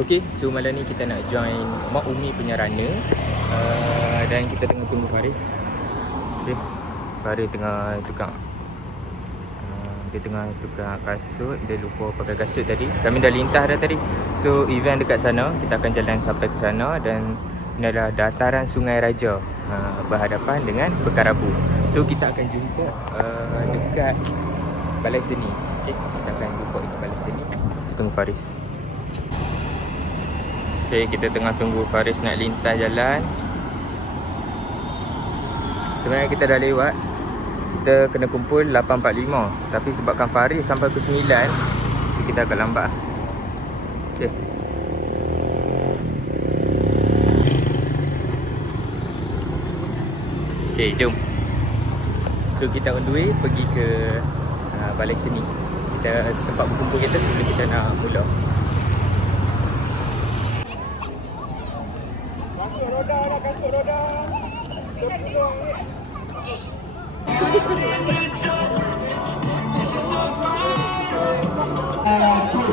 Okay, so malam ni kita nak join Mak Umi punya runner dan kita tengah tunggu Faris. Okay, Faris tengah tukar dia tengah tukar kasut. Dia lupa pakai kasut tadi. Kami dah lintas dah tadi. So event dekat sana, kita akan jalan sampai ke sana. Dan ini adalah dataran Sungai Raja berhadapan dengan Bekarabu. So kita akan jumpa dekat balai seni. Okay, kita akan jumpa dekat balai seni. Tunggu Faris. Okay, kita tengah tunggu Faris nak lintas jalan. Sebenarnya kita dah lewat. Kita kena kumpul 8.45. Tapi sebabkan Faris sampai pukul 9, so kita agak lambat. Okay. Okay, jom. So kita on the way pergi ke balai seni. Kita tempat berkumpul kita sebelum kita nak mula. Kasut roda.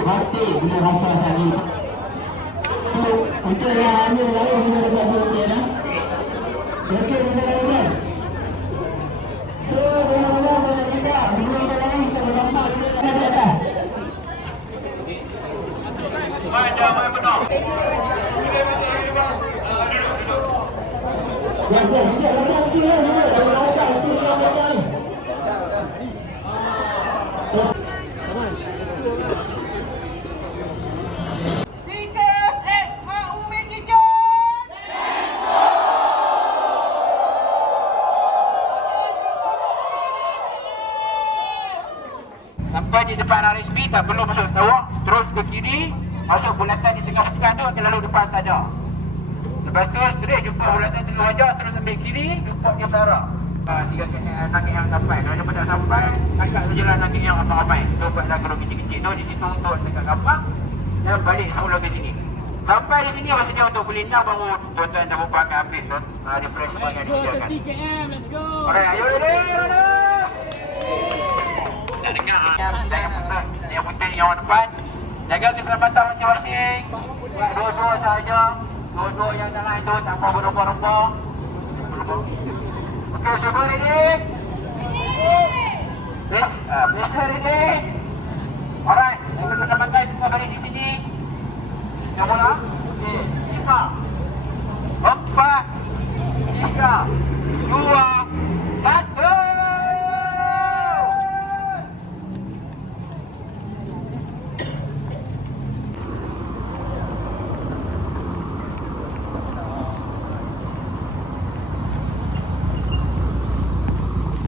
Hati punya rasa tadi. Untuk yang lain kita dapat betul lah. Okey, kita. So, benar-benar banyak kita. Sebelum kita lagi kita berjumpa di atas. Macam benar. Ya, kita lepas sikit lah. Lepas sikit lah ni. Sampai di depan RSP tak perlu masuk Sarawak, terus ke kiri, masuk bulatan di tengah pekan tu, akan lalu depan saja. Lepas tu straight jumpa bulatan Teluk Hajar, terus ambil kiri, jumpa dia Barak. 3 nakik yang kapal. Kalau lepas tak sampai, angkat tu jalan nakik yang kapal-kapal. Tu buatlah gerung kecil-kecil tu, di situ untuk dekat kapal dan balik semula ke sini. Sampai di sini maksudnya untuk berlindang, baru tuan-tuan dan puan akan ambil refreshment yang disediakan. Let's go! Alright, ayo ready, runners! Tak dengar yang putih yang depan. Jaga keselamatan masing-masing. Buat dua-dua sahaja. Dua-dua yang dalam itu tanpa berlomba-lomba. Okey, semua ready? Please ready? Alright, jaga keselamatan semua balik di sini.